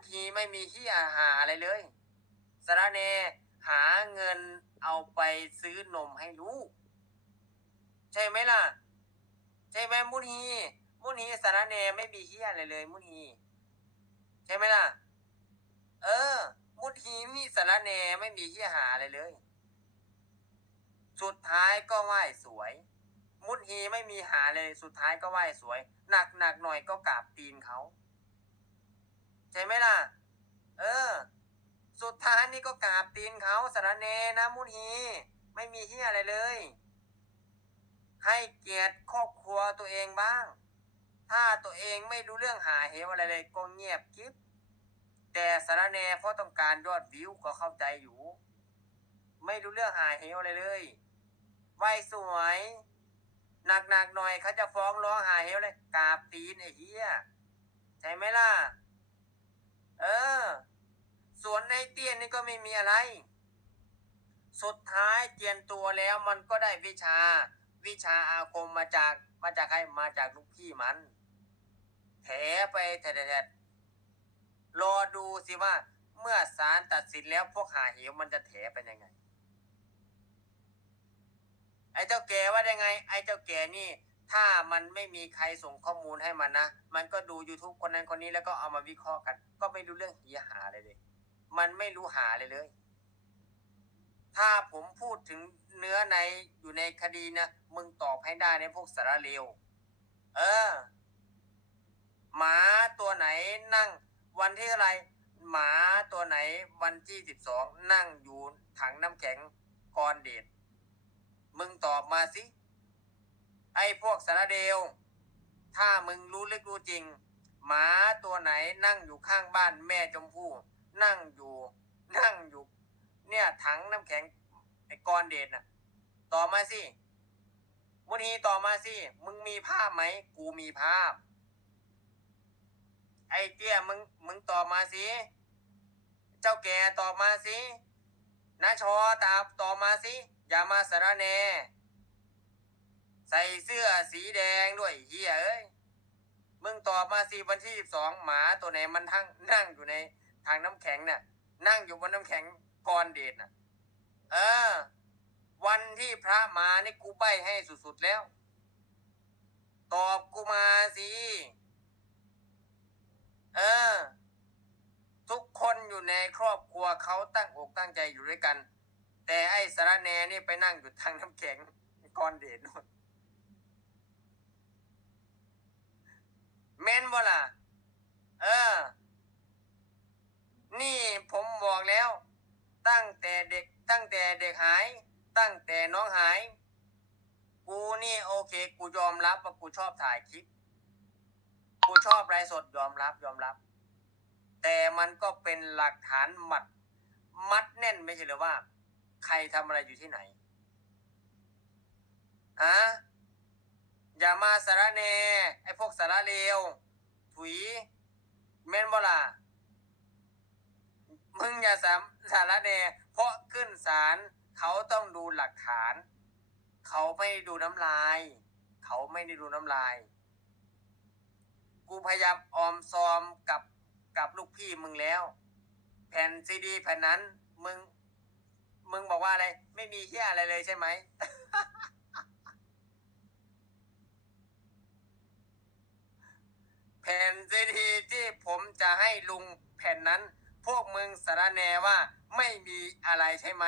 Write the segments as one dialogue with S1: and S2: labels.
S1: ดฮีไม่มีที่อาหาอะไรเลยสารเนหาเงินเอาไปซื้อนมให้ลูก ใช่ไหมล่ะ ใช่ไหมมุดฮีมุดฮีสารเนไม่มีที่อะไรเลย มุดฮีใช่ไหมล่ะ เออ มุดฮีนี่สารเนไม่มีที่หาอะไรเลย สุดท้ายก็ไหว้สวย มุดฮีไม่มีหาเลย สุดท้ายก็ไหว้สวย หนักหนักหน่อยก็กราบตีนเขา ใช่ไหมล่ะ เออ สุดท้ายนี่ก็กราบตีนเขาสารเนนะมุดฮีไม่มีที่อะไรเลย ให้เกียรติครอบครัวตัวเองบ้าง ถ้าตัวเองไม่รู้เรื่องหาเหวอะไรเลยก็เงียบกิ๊บแต่สารแนเพราะต้องการยอดวิวก็เข้าใจอยู่ ไม่รู้เรื่องหาเหวอะไรเลยไหวสวยหนักๆหน่อยเขาจะฟ้องร้องหาเหวเลยกราบตีนไอ้เหี้ยใช่ไหมล่ะ เออ ส่วนในเตี้ยนนี่ก็ไม่มีอะไร สุดท้ายเจียนตัวแล้วมันก็ได้วิชา วิชาอาคมมาจากมาจากใครมาจากลูกพี่มัน แถไปแถดๆรอดูสิว่า เมื่อศาลตัดสินแล้วพวกหาเหวมันจะแถเป็นยังไง ไอ้เจ้าแก่ว่ายังไง ไอ้เจ้าแก่นี่ ถ้ามันไม่มีใครส่งข้อมูลให้มันนะ มันก็ดู YouTube คนนั้นคนนี้แล้วก็เอามาวิเคราะห์กัน ก็ไม่รู้เรื่องเหียหาเลยเลย มันไม่รู้หาเลยเลย ถ้าผมพูดถึงเนื้อในอยู่ในคดีนะ มึงตอบให้ได้ในพวกสารเลว เออ หมาตัวไหนนั่ง วันที่อะไร หมาตัวไหนวันที่สิบสองนั่งอยู่ถังน้ำแข็งกรเดชมึงตอบมาสิ ไอ้พวกสารเดว ถ้ามึงรู้ลึกรู้จริง หมาตัวไหนนั่งอยู่ข้างบ้านแม่ชมพู่ นั่งอยู่ นั่งอยู่ เนี่ยถังน้ำแข็งไอ้กรเดชน่ะ ต่อมาสิมุนีต่อมาสิ มึงมีภาพไหม กูมีภาพ ไอ้เตี้ยมึง มึงต่อมาสิ เจ้าแก่ตอมาสินาชอตาต่อมาสิ อย่ามาสารแน ใส่เสื้อสีแดงด้วยเฮียเอ้ยมึงตอบมาสิวันที่สิบสองหมาตัวไหนมันทั้งนั่งอยู่ในทางน้ำแข็งน่ะ นั่งอยู่บนน้ำแข็งกรเดชน่ะ เออ วันที่พระมานี่กูใบให้สุดๆแล้ว ตอบกูมาสิเออ ทุกคนอยู่ในครอบครัวเขาตั้งอกตั้งใจอยู่ด้วยกัน แต่ไอ้สารแนนี่ไปนั่งอยู่ทางน้ำแข็งกรเดชนู่น แม่นบ่ล่ะ เออ นี่ผมบอกแล้ว ตั้งแต่เด็ก ตั้งแต่เด็กหาย ตั้งแต่น้องหาย กูนี่โอเค กูยอมรับว่ากูชอบถ่ายคลิป กูชอบไลฟ์สดยอมรับยอมรับ แต่มันก็เป็นหลักฐานมัด มัดแน่นไม่ใช่หรือว่า ใครทำอะไรอยู่ที่ไหนฮะ อย่ามาสารเนไอพวกสารเลวถุยแม่นบ่ล่ะมึงอย่าสามสารเนเพราะขึ้นศาลเขาต้องดูหลักฐาน เขาไม่ด้ดูน้ำลาย เขาไม่ได้ดูน้ำลาย กูพยายามออมซอมกับกับลูกพี่มึงแล้ว แผ่นซีดีแผ่นนั้นมึง มึงบอกว่าอะไร ไม่มีเฮียอะไรเลยใช่ไหม แผ่นซีดีที่ผมจะให้ลุงแผ่นนั้น พวกมึงสารแนว่าไม่มีอะไรใช่ไหม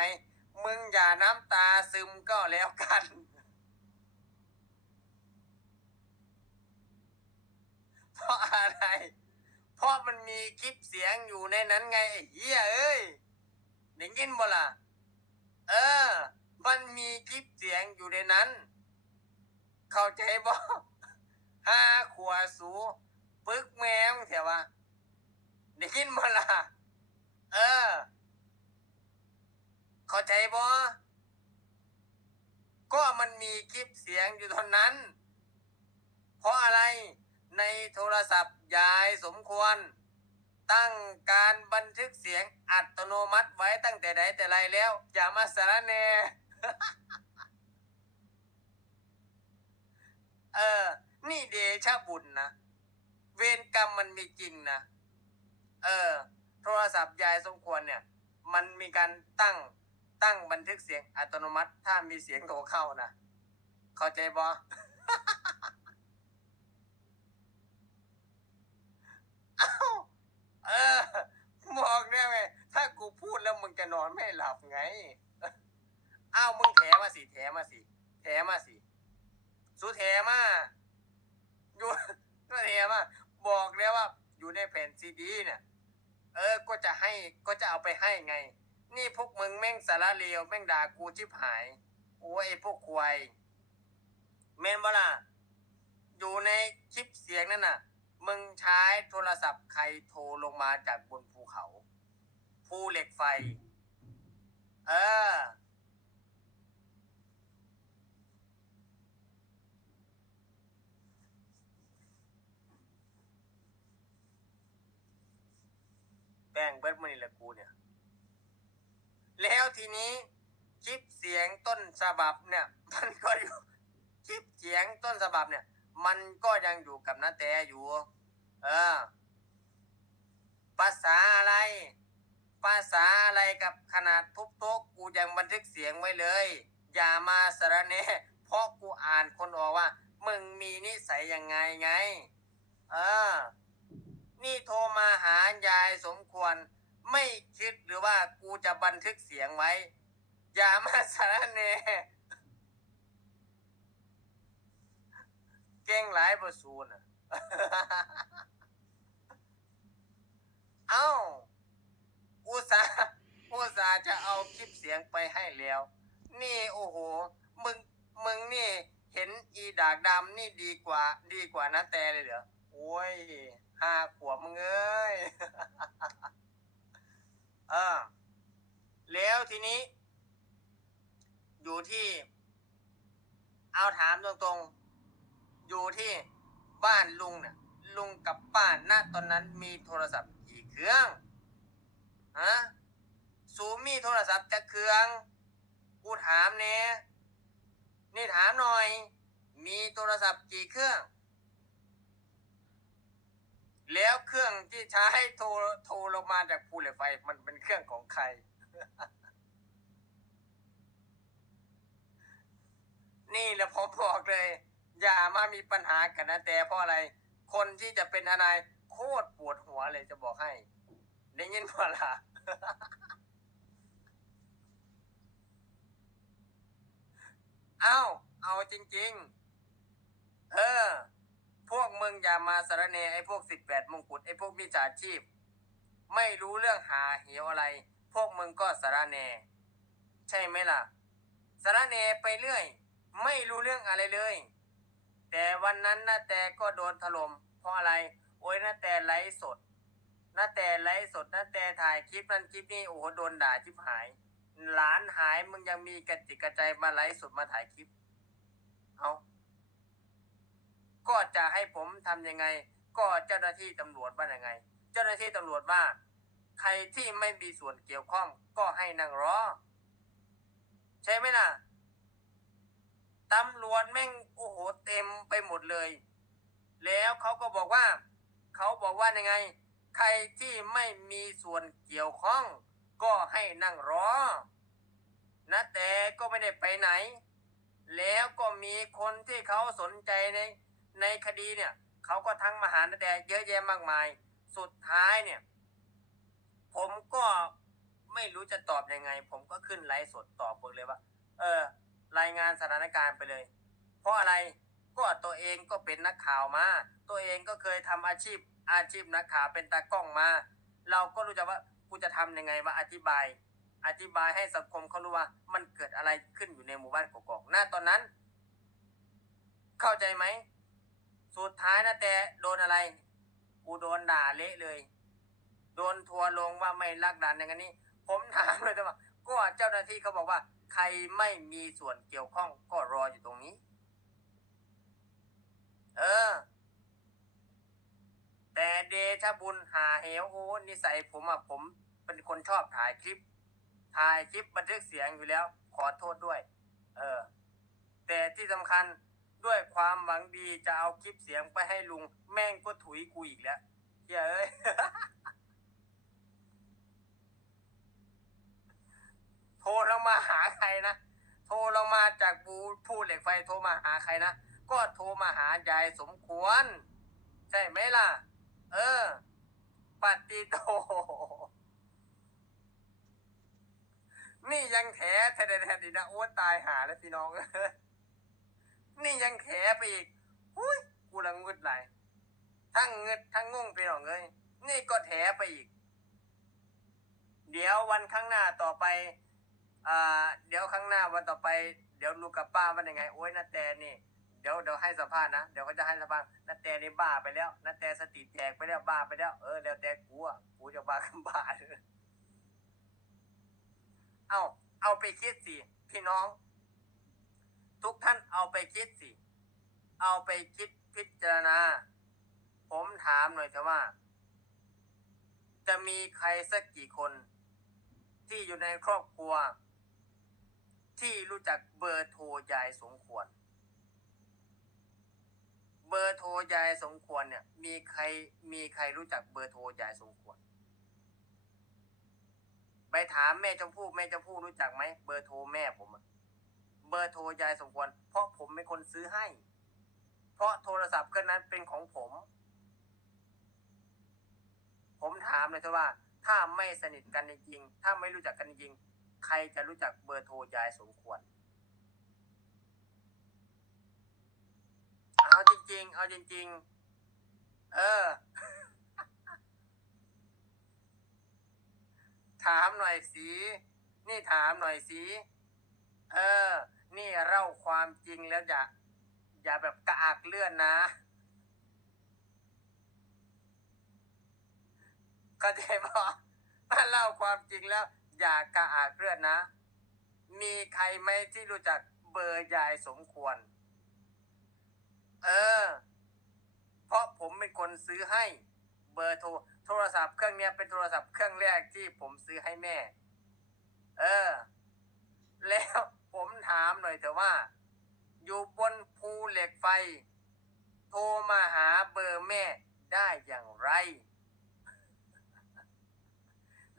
S1: มึงอย่าน้ำตาซึมก็แล้วกัน เพราะอะไร เพราะมันมีคลิปเสียงอยู่ในนั้นไงเฮียเอ้ยได้ยินบ่ล่ะ เออ มันมีคลิปเสียงอยู่ในนั้น เข้าใจบ่ห้าขวดสู ปึกแมวเถอะวะได้ยินบ่ล่ะเออ เข้าใจบ่ก็มันมีคลิปเสียงอยู่ตอนนั้น เพราะอะไรในโทรศัพท์ยายสมควร ตั้งการบันทึกเสียงอัตโนมัติไว้ตั้งแต่ใดแต่ไรแล้ว อย่ามาสารแหนเออ นี่เดชะบุญนะ เวรกรรมมันมีจริงนะ เออ โทรศัพท์ยายสมควรเนี่ย มันมีการตั้งตั้งบันทึกเสียงอัตโนมัติ ถ้ามีเสียงโทรเข้านะ เข้าใจบอเอ้าเออบอกได้ไหมถ้ากูพูดแล้วมึงจะนอนไม่หลับไง อ้าวมึงแถมาสิแถมาสิแถมาสิ สู้แถมาอยู่ก็แถมา บอกแล้วว่าอยู่ในแผ่นซีดีเนี่ยเออก็จะให้ก็จะเอาไปให้ไง นี่พวกมึงแม่งสาระเลวแม่งด่ากูชิบหายโอ้ไอพวกควายเมนบ่ล่ะอยู่ในคลิปเสียงนั่นน่ะ มึงใช้โทรศัพท์ใครโทรลงมาจากบนภูเขา ภูเหล็กไฟ เออ แป้งเบิร์ดมันนี่แหละกูเนี่ย แล้วทีนี้คลิปเสียงต้นฉบับเนี่ย มันก็อยู่คลิปเสียงต้นฉบับเนี่ย มันก็ยังอยู่กับนาแต่อยู่ เออ ภาษาอะไร ภาษาอะไรกับขนาดทุบโต๊ะกูยังบันทึกเสียงไว้เลย อย่ามาสารเนเพราะกูอ่านคนออกว่า มึงมีนิสัยยังไงไง เออ นี่โทรมาหายายสมควร ไม่คิดหรือว่ากูจะบันทึกเสียงไว้ อย่ามาสารเนเก่งหลายประสูนอะเอ้า อุตสาอุตสาจะเอาคลิปเสียงไปให้แล้ว นี่โอ้โห มึง มึงนี่ เห็นอีดากดำนี่ดีกว่า ดีกว่านะแต่เลยเหรอ โอ้ย ห้าขวบมึงเอ้ยเออแล้วทีนี้ อยู่ที่ เอาถามตรงๆ อยู่ที่บ้านลุงเนี่ยลุงกับป้าณตอนนั้นมีโทรศัพท์กี่เครื่องฮะสูมีโทรศัพท์จะเครื่อง กูถามเนี่ยนี่ถามหน่อย มีโทรศัพท์กี่เครื่อง แล้วเครื่องที่ใช้โทรโทรลงมาจากภูเหล็กไฟมันเป็นเครื่องของใคร นี่แหละผมบอกเลย อย่ามามีปัญหากันนะแต่เพราะอะไร คนที่จะเป็นทนายโคตรปวดหัวเลยจะบอกให้ได้ยินพอละเอาเอาจริง ๆ เออ พวกมึงอย่ามาสารเนไอ้พวกสิบแปดมงกุฎไอ้พวกมิจฉาชีพ ไม่รู้เรื่องหาเหวอะไร พวกมึงก็สารเน ใช่ไหมล่ะ สารเนไปเรื่อย ไม่รู้เรื่องอะไรเลย แต่วันนั้นนาแต่ก็โดนถล่มเพราะอะไร โอ้ยนาแต่ไลฟ์สดนาแต่ไลฟ์สดนาแต่ถ่ายคลิปนั้นคลิปนี้โอ้โหโดนด่าชิบหายหลานหายมึงยังมีกระจิกกระใจมาไลฟ์สดมาถ่ายคลิปเอา ก็จะให้ผมทำยังไง ก็เจ้าหน้าที่ตำรวจว่ายังไง เจ้าหน้าที่ตำรวจว่า ใครที่ไม่มีส่วนเกี่ยวข้อง ก็ให้นั่งรอ ใช่ไหมล่ะตำรวจแม่งโอ้โหเต็มไปหมดเลย แล้วเขาก็บอกว่า เขาบอกว่ายังไง ใครที่ไม่มีส่วนเกี่ยวข้อง ก็ให้นั่งรอนะแต่ก็ไม่ได้ไปไหน แล้วก็มีคนที่เขาสนใจใน ในคดีเนี่ยเขาก็ทั้งมหานาแต่เยอะแยะมากมาย สุดท้ายเนี่ย ผมก็ไม่รู้จะตอบยังไง ผมก็ขึ้นไลฟ์สดตอบเบิกเลยว่า เออ รายงานสถานการณ์ไปเลย เพราะอะไรก็ตัวเองก็เป็นนักข่าวมา ตัวเองก็เคยทำอาชีพอาชีพนักข่าวเป็นตากล้องมา เราก็รู้จักว่ากูจะทำยังไงว่าอธิบาย อธิบายให้สังคมเขารู้ว่า มันเกิดอะไรขึ้นอยู่ในหมู่บ้านกอกๆหน้าตอนนั้น เข้าใจไหม สุดท้ายนะแต่โดนอะไร กูโดนด่าเละเลย โดนทัวร์ลงว่าไม่รักด่านอย่างนี้ ผมถามเลยว่าก็เจ้าหน้าที่เขาบอกว่า ใครไม่มีส่วนเกี่ยวข้องก็รออยู่ตรงนี้ เออ แต่เดชะบุญหาเหวโอ้นิสัยผมอะผมเป็นคนชอบถ่ายคลิป ถ่ายคลิปบันทึกเสียงอยู่แล้ว ขอโทษด้วย เออ แต่ที่สำคัญ ด้วยความหวังดีจะเอาคลิปเสียงไปให้ลุง แม่งก็ถุยกูอีกแล้วเฮียเอ้ยโทรลงมาหาใครนะ โทรลงมาจากบูผู้เหล็กไฟโทรมาหาใครนะ ก็โทรมาหายายสมควร ใช่ไหมล่ะ เออ ปฏิโต นี่ยังแถแถแถแถดีนะโอ้ตายหาแล้วพี่น้อง นี่ยังแถไปอีกหุ้ยกูละงึดไหลยทั้งงึดทั้งงงพี่น้องเลยนี่ก็แถไปอีก เดี๋ยววันข้างหน้าต่อไปอ่าเดี๋ยวข้างหน้าวันต่อไป เดี๋ยวลูกกับป้ามันยังไง โอ้ยนาแตนี่เดี๋ยวเดี๋ยวให้สัมภาษณ์นะเดี๋ยวเขาจะให้สัมภาษณ์นาแตนี่บ้าไปแล้วนาแตสติแตกไปแล้วบ้าไปแล้วเออแล้วแต่กูอะกูจะบ้ากันบ้าเอาเอาไปคิดสิพี่น้อง ทุกท่านเอาไปคิดสิ เอาไปคิดพิจารณา ผมถามหน่อยเถอะว่า จะมีใครสักกี่คน ที่อยู่ในครอบครัว ที่รู้จักเบอร์โทรยายสมควร เบอร์โทรยายสมควรเนี่ย มีใครมีใครรู้จักเบอร์โทรยายสมควร ไปถามแม่ชมพู่แม่ชมพู่รู้จักไหมเบอร์โทรแม่ผมอะ เบอร์โทรยายสมควร เพราะผมเป็นคนซื้อให้ เพราะโทรศัพท์เครื่องนั้นเป็นของผม ผมถามเลยเถอะว่า ถ้าไม่สนิทกันจริงถ้าไม่รู้จักกันจริงใครจะรู้จักเบอร์โทรยายสมควร เอาจริง ๆ เอาจริง ๆ เออ ถามหน่อยสิ นี่ถามหน่อยสิ เออ นี่เล่าความจริงแล้วอย่าอย่าแบบกระอักเลื่อนนะเข้าใจปะถ้าเล่าความจริงแล้ว อย่ากระอักเลื่อนนะ มีใครไหมที่รู้จักเบอร์ยายสมควร เออ เพราะผมเป็นคนซื้อให้เบอร์โทรโทรศัพท์เครื่องเนี้ยเป็นโทรศัพท์เครื่องแรกที่ผมซื้อให้แม่ เออ แล้ว ผมถามหน่อยเถอะว่า อยู่บนภูเหล็กไฟ โทรมาหาเบอร์แม่ได้อย่างไร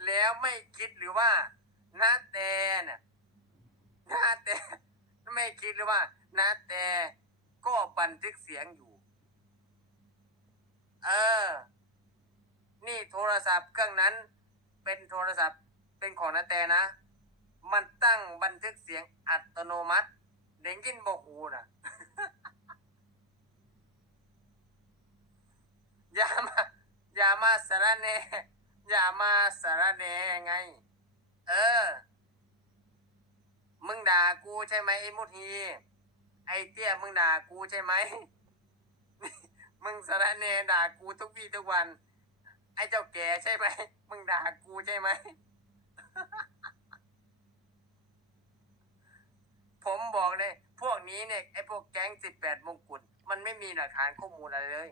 S1: แล้วไม่คิดหรือว่านาแต่เนี่ยนาแต่ไม่คิดหรือว่านาแต่ก็บันทึกเสียงอยู่ เออ นี่โทรศัพท์เครื่องนั้น เป็นโทรศัพท์เป็นของนาแต่นะ มันตั้งบันทึกเสียงอัตโนมัติ เด้งกินบอกหูนะอย่ามาอย่ามาสารแนอย่ามาสารแนไง เออ มึงด่ากูใช่ไหมไอ้มุที ไอ้เตี้ยมึงด่ากูใช่ไหม มึงสารแนด่ากูทุกวี่ทุกวัน ไอ้เจ้าแก่ใช่ไหม มึงด่ากูใช่ไหม ผมบอกเลย พวกนี้เนี่ยไอ้พวกแก๊งสิบแปดมงกุฎมันไม่มีหลักฐานข้อมูลอะไรเลย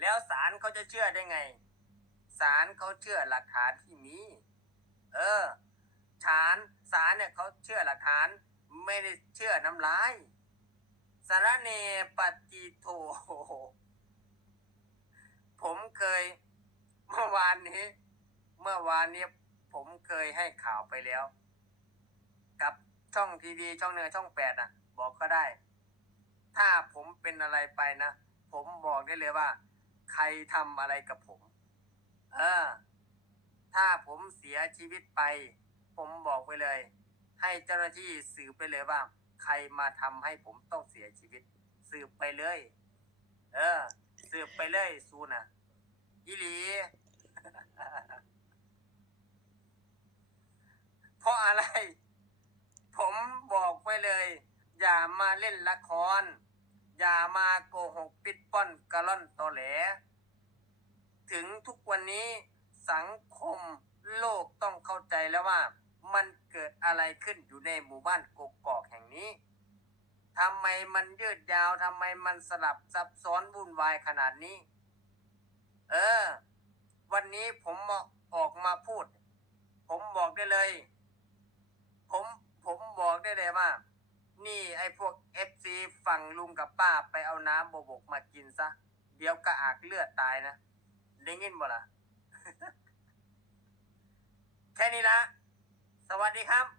S1: แล้วศาลเขาจะเชื่อได้ไงศาลเขาเชื่อหลักฐานที่มี เออศาลศาลเนี่ยเขาเชื่อหลักฐาน ไม่ได้เชื่อน้ำลายสารเนปฏิโทผมเคยเมื่อวานนี้ เมื่อวานนี้ผมเคยให้ข่าวไปแล้ว กับ ช่องทีวีช่องเนื้อช่องแปดนะบอกก็ได้ ถ้าผมเป็นอะไรไปนะ ผมบอกได้เลยว่า ใครทำอะไรกับผม เออ ถ้าผมเสียชีวิตไป ผมบอกไปเลย ให้เจ้าหน้าที่สืบไปเลยว่า ใครมาทำให้ผมต้องเสียชีวิต สืบไปเลย เออ สืบไปเลยซูนะอีหลีเพราะอะไร ผมบอกไว้เลย อย่ามาเล่นละคร อย่ามาโกหกปิดป้อนกะล่อนตอแหล ถึงทุกวันนี้สังคมโลกต้องเข้าใจแล้วว่า มันเกิดอะไรขึ้นอยู่ในหมู่บ้านกกอกแห่งนี้ทำไมมันยืดยาวทำไมมันสลับซับซ้อนวุ่นวายขนาดนี้ เออ วันนี้ผมออกมาพูด ผมบอกได้เลย ผม ผมบอกได้เลยว่า นี่ไอ้พวกเอฟซีฝั่งลุงกับป้าไปเอาน้ำบบกมากินซะ เดี๋ยวกระอากเลือดตายนะได้ยินบ่ล่ะ แค่นี้ละ สวัสดีครับ